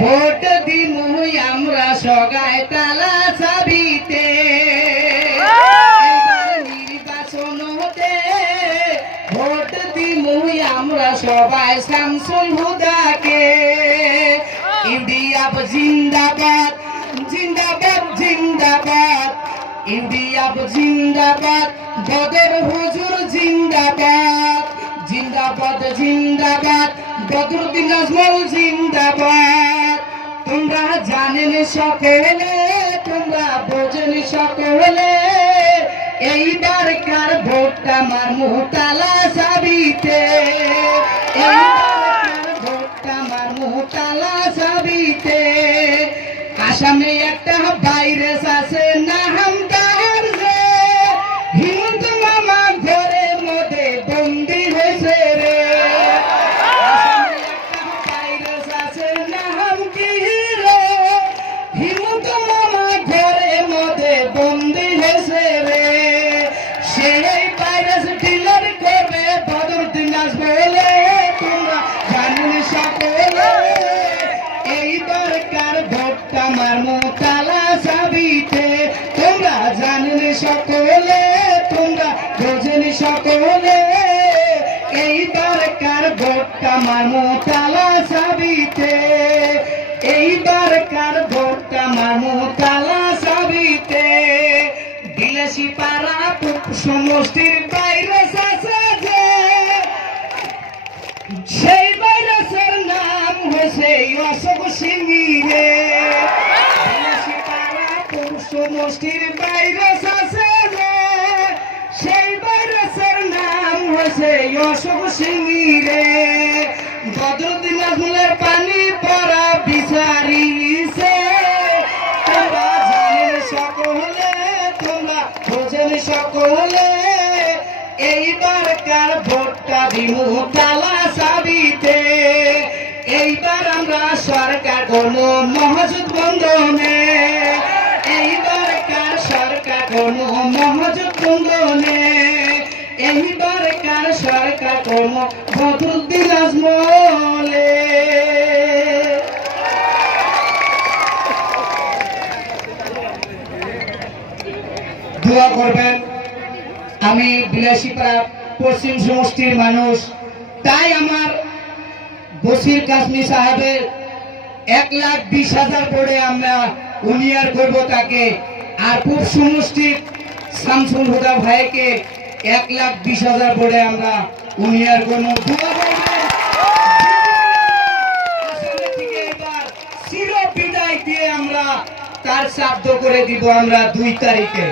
Vote দিমু আমরা সগায় তালা চাবিতে এবার নির্বাচন হতে ভোট দিমু আমরা সবাই শামসুল হুদাকে ইন্ডিয়া জিন্দাবাদ জিন্দাবাদ জিন্দাবাদ ইন্ডিয়া জিন্দাবাদ বদর হুজুর জিন্দাবাদ জিন্দাবাদ জিন্দাবাদ বদরুদ্দিন আজমল জিন্দাবাদ তোমরা জানেন সকলে তোমরা বোঝেন সকলে এইবার কার ভোটটা মারমু তালা চাবিতে এইবার কার ভোটটা মারমু তালা চাবিতে আসামে একটা ভাইরাস আছে নাম তার যে হিমন্ত মামা ঘরে মধ্যে বন্দি হয়েছে রে আসামে একটা ভাইরাস আছে নাম কি রে হিমন্ত মামা ঘরে মধ্যে বন্দি হয়েছে রে সেই ভাইরাস ডিলার করবে বদরুদ্দিন আজমলে তোমরা জানেন সকলে এইবার কার ভোটটা মারমু তালা চাবিতে তোমরা জানেন সকলে তোমরা বোঝেন সকলে এইবার কার ভোটটা মারমু তালা চাবিতে এইবার কার ভোটটা মারমু তালা চাবিতে বিলাসী পাড়া সমষ্টির ভাইরাস আছে যে সেই ভাইরাসের নাম হয়েছে অশোক সিংহে বিলাসী পাড়া সমষ্টির ভাইরাস আছে যে সেই ভাইরাসের নাম হয়েছে অশোক সিংহে বদরুদ্দিন আজমলের পানি পড়া বিচারিছে তোমরা জানেন সকলে তোমরা বোঝেন সকলে এইবার কার ভোটটা দিমু তালা চাবিতে এইবার আমরা সরকার করব মহাজোট বন্ধনে এইবার কার সরকার করব মহাজোট বন্ধনে এইবার কার সরকার করব বদরুদ্দিন আজমলে দোয়া করবেন আমি বিলাসীপাড়া পশ্চিম সমষ্টির মানুষ তাই আমার বসির কাশ্মী সাহেবের 1,20,000 করে আমরা উনিয়ার করব তাকে আর পূর্ব সমষ্টির শামসুল হুদা ভাইকে 1,20,000 করে আমরা উনিয়ার করব আসলে থেকে এবার চির বিদায় দিয়ে আমরা তার শ্রাদ্ধ করে দিব আমরা 2 তারিখে।